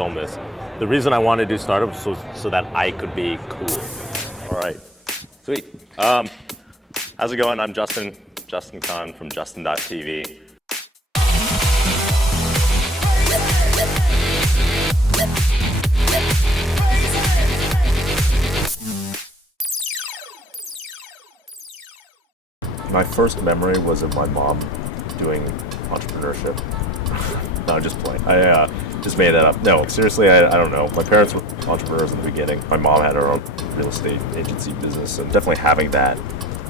film this. The reason I wanted to do startups was so that I could be cool. All right, sweet. How's it going? I'm Justin Kahn from Justin.tv. My first memory was of my mom doing entrepreneurship. No, I'm just playing. I just made that up. No, seriously, I don't know. My parents were entrepreneurs in the beginning. My mom had her own real estate agency business, and definitely having that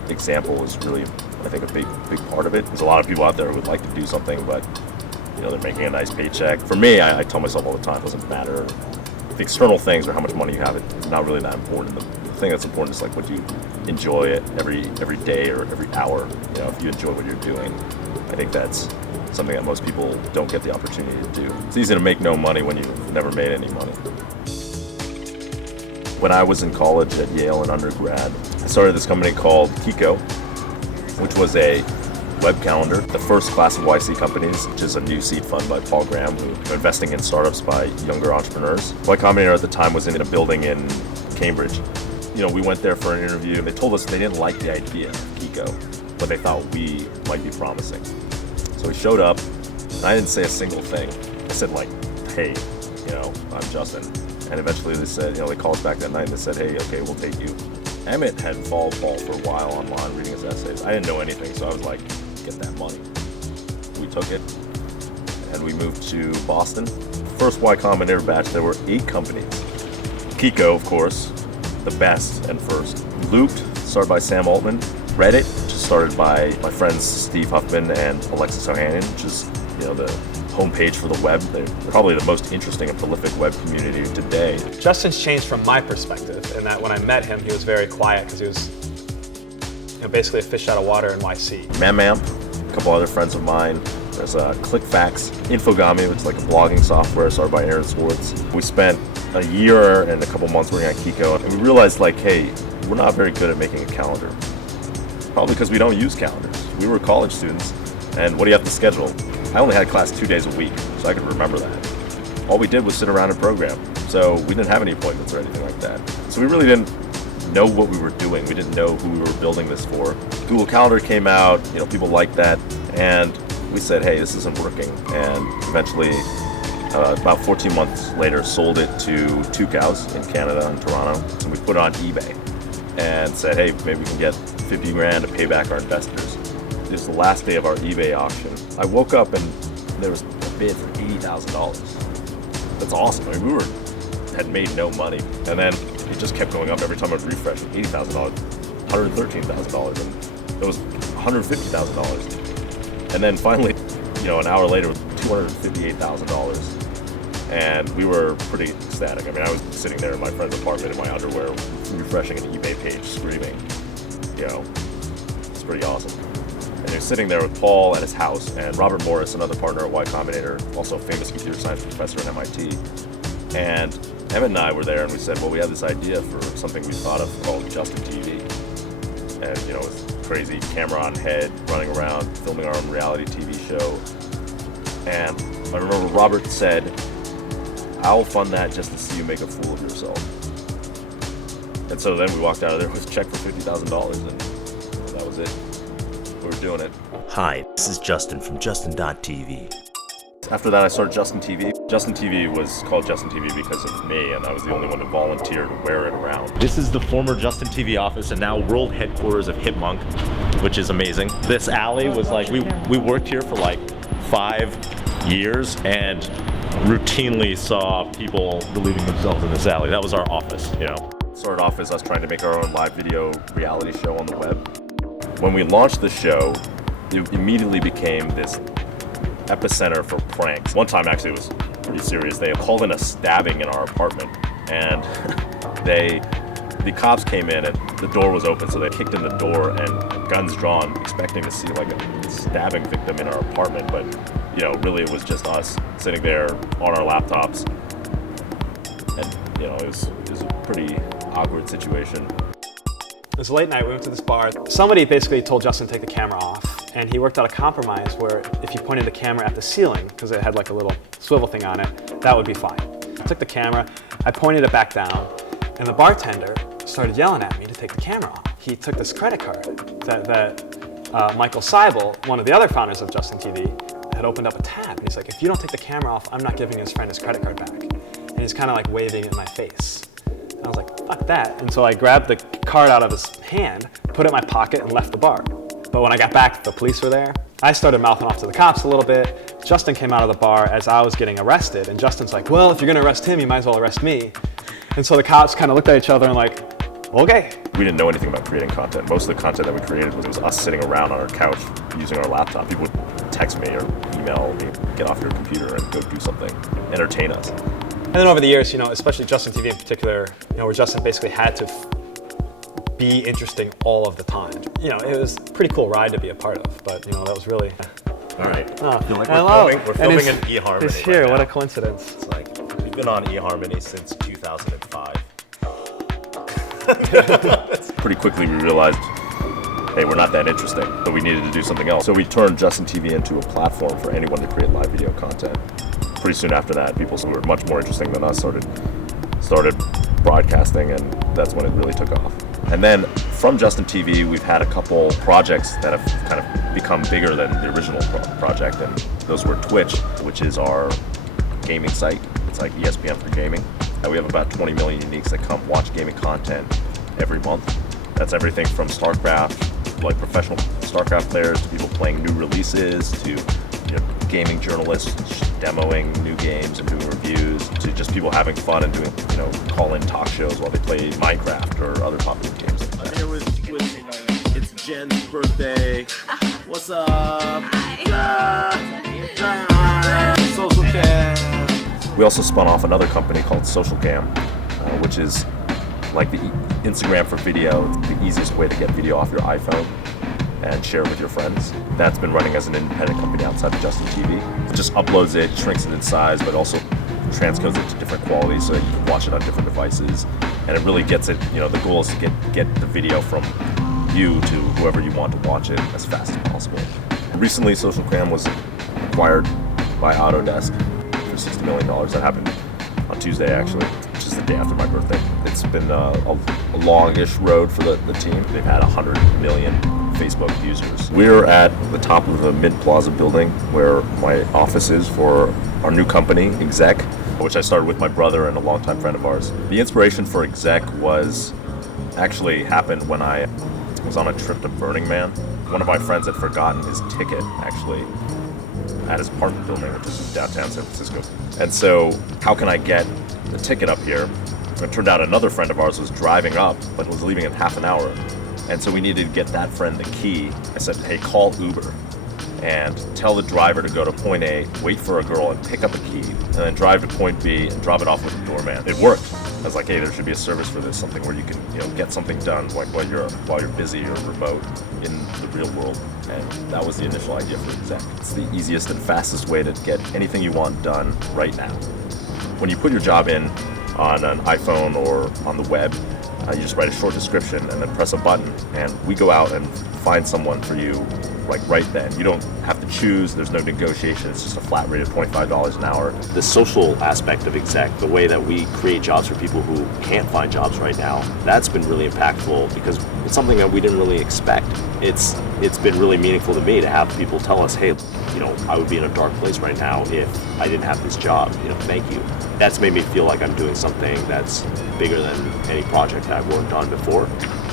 example is really, I think, a big part of it. There's a lot of people out there who would like to do something, but they're making a nice paycheck. For me, I tell myself all the time, it doesn't matter. The external things or how much money you have, it's not really that important. The thing that's important is like what you enjoy it every day or every hour. If you enjoy what you're doing, I think that's something that most people don't get the opportunity to do. It's easy to make no money when you've never made any money. When I was in college at Yale in undergrad, I started this company called Kiko, which was a web calendar, the first class of YC companies, which is a new seed fund by Paul Graham, who are investing in startups by younger entrepreneurs. Y Combinator at the time was in a building in Cambridge. We went there for an interview, and they told us they didn't like the idea of Kiko, but they thought we might be promising. So we showed up, and I didn't say a single thing. I said hey, I'm Justin. And eventually they said, they called us back that night and they said, hey, okay, we'll take you. Emmett had followed Paul for a while online reading his essays. I didn't know anything, so I was like, get that money. We took it, and we moved to Boston. First Y Combinator batch, there were 8 companies. Kiko, of course, the best and first. Looped, started by Sam Altman. Reddit, which is started by my friends Steve Huffman and Alexis Ohanian, which is the homepage for the web. They're probably the most interesting and prolific web community today. Justin's changed from my perspective in that when I met him, he was very quiet because he was basically a fish out of water in YC. MemAmp, a couple other friends of mine. There's ClickFacts, Infogami, which is like a blogging software started by Aaron Swartz. We spent a year and a couple months working on Kiko, and we realized hey, we're not very good at making a calendar. Probably because we don't use calendars. We were college students, and what do you have to schedule? I only had class 2 days a week, so I could remember that. All we did was sit around and program, so we didn't have any appointments or anything like that. So we really didn't know what we were doing. We didn't know who we were building this for. Google Calendar came out, people liked that, and we said, hey, this isn't working. And eventually, about 14 months later, sold it to Two Cows in Canada, in Toronto. And we put it on eBay and said, hey, maybe we can get 50 grand to pay back our investors. It was the last day of our eBay auction. I woke up and there was a bid for $80,000. That's awesome. I mean, had made no money. And then it just kept going up every time I would refresh. $80,000, $113,000, and it was $150,000. And then finally, an hour later, it was $258,000. And we were pretty ecstatic. I mean, I was sitting there in my friend's apartment in my underwear, refreshing an eBay page, screaming. It's pretty awesome. And he was sitting there with Paul at his house, and Robert Morris, another partner at Y Combinator, also a famous computer science professor at MIT. And Emmett and I were there, and we said, well, we have this idea for something we thought of called Justin TV. And, it was crazy, camera on head, running around, filming our own reality TV show. And I remember Robert said, I'll fund that just to see you make a fool of yourself. And so then we walked out of there with a check for $50,000, and that was it. We were doing it. Hi, this is Justin from Justin.tv. After that, I started Justin TV. Justin TV was called Justin TV because of me, and I was the only one to volunteer to wear it around. This is the former Justin TV office and now world headquarters of Hipmunk, which is amazing. This alley was we worked here for 5 years and routinely saw people deluding themselves in this alley. That was our office, Started off as us trying to make our own live video reality show on the web. When we launched the show, it immediately became this epicenter for pranks. One time, actually, it was pretty serious. They called in a stabbing in our apartment, and the cops came in, and the door was open, so they kicked in the door, and guns drawn, expecting to see a stabbing victim in our apartment, but really it was just us sitting there on our laptops, and it was a pretty awkward situation. It was late night, we went to this bar. Somebody basically told Justin to take the camera off, and he worked out a compromise where if you pointed the camera at the ceiling, because it had a little swivel thing on it, that would be fine. took the camera, I pointed it back down, and the bartender started yelling at me to take the camera off. He took this credit card that Michael Seibel, one of the other founders of Justin TV, had opened up a tab. And he's like, if you don't take the camera off, I'm not giving his friend his credit card back. And he's kind of like waving it in my face. And I was like, fuck that. And so I grabbed the card out of his hand, put it in my pocket, and left the bar. But when I got back, the police were there. I started mouthing off to the cops a little bit. Justin came out of the bar as I was getting arrested. And Justin's like, well, if you're gonna arrest him, you might as well arrest me. And so the cops kind of looked at each other and like, okay. We didn't know anything about creating content. Most of the content that we created was us sitting around on our couch using our laptop. People would text me or email me, get off your computer and go do something, entertain us. And then over the years, especially Justin TV in particular, where Justin basically had to be interesting all of the time. It was a pretty cool ride to be a part of, but that was really. All right. Oh, I feel like hello. we're filming in eHarmony. It's here. Right What now. a coincidence. It's like we've been on eHarmony since 2005. Pretty quickly we realized, hey, we're not that interesting, so we needed to do something else. So we turned Justin TV into a platform for anyone to create live video content. Pretty soon after that, people who were much more interesting than us started broadcasting, and that's when it really took off. And then from Justin TV, we've had a couple projects that have kind of become bigger than the original project, and those were Twitch, which is our gaming site. It's like ESPN for gaming. We have about 20 million uniques that come watch gaming content every month. That's everything from StarCraft, like professional StarCraft players, to people playing new releases, to gaming journalists demoing new games and doing reviews, to just people having fun and doing call-in talk shows while they play Minecraft or other popular games like that. Here it's Jen's birthday. What's up? Socialcam. We also spun off another company called Socialcam, which is like the Instagram for video. It's the easiest way to get video off your iPhone and share it with your friends. That's been running as an independent company outside of Justin TV. It just uploads it, shrinks it in size, but also transcodes it to different qualities so that you can watch it on different devices. And it really gets it, the goal is to get the video from you to whoever you want to watch it as fast as possible. Recently, Socialcam was acquired by Autodesk for $60 million. That happened on Tuesday, actually, which is the day after my birthday. It's been a longish road for the team. They've had 100 million Facebook users. We're at the top of the Mid Plaza building where my office is for our new company, Exec, which I started with my brother and a longtime friend of ours. The inspiration for Exec actually happened when I was on a trip to Burning Man. One of my friends had forgotten his ticket, actually, at his apartment building, which is in downtown San Francisco. And so, how can I get the ticket up here? It turned out another friend of ours was driving up, but was leaving in half an hour. And so we needed to get that friend the key. I said, hey, call Uber and tell the driver to go to point A, wait for a girl and pick up a key, and then drive to point B and drop it off with the doorman. It worked. I was like, hey, there should be a service for this, something where you can, get something done like while you're busy or remote in the real world. And that was the initial idea for Exec. It's the easiest and fastest way to get anything you want done right now. When you put your job in on an iPhone or on the web, you just write a short description and then press a button, and we go out and find someone for you like right then. You don't have to choose, there's no negotiation, it's just a flat rate of $25 an hour. The social aspect of Exec, the way that we create jobs for people who can't find jobs right now, that's been really impactful because it's something that we didn't really expect. It's been really meaningful to me to have people tell us, hey, I would be in a dark place right now if I didn't have this job, thank you. That's made me feel like I'm doing something that's bigger than any project that I've worked on before.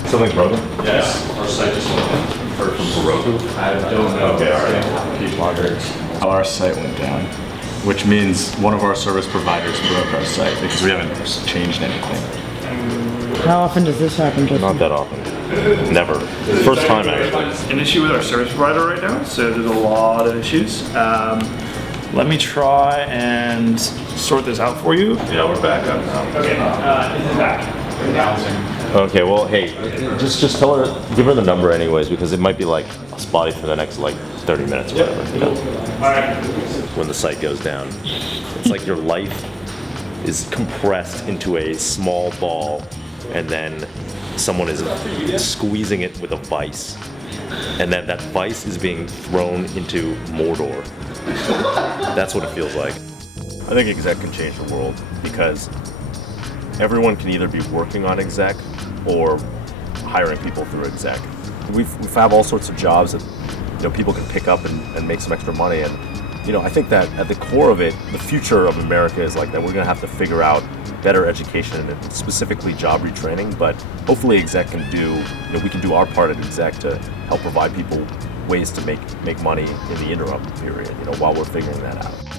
Something broken? Yes, our site just went down. Heard from Heroku? I don't know. Okay, all right. Keep loggers. Our site went down, which means one of our service providers broke our site because we haven't changed anything. How often does this happen, Justin? Not that often. Never. First time, actually. An issue with our service provider right now, so there's a lot of issues. Let me try and sort this out for you. Yeah, we're back up now. Okay, this is back. We're bouncing. Okay, well, hey, just tell her, give her the number anyways, because it might be like spotty for the next 30 minutes or whatever, All right. When the site goes down. It's like your life is compressed into a small ball, and then someone is squeezing it with a vice. And then that vice is being thrown into Mordor. That's what it feels like. I think Exec can change the world because everyone can either be working on Exec or hiring people through Exec. We've have all sorts of jobs that people can pick up and make some extra money. And I think that at the core of it, the future of America is like that. We're going to have to figure out better education and specifically job retraining. But hopefully, Exec can do. We can do our part at Exec to help provide people ways to make money in the interim period. While we're figuring that out.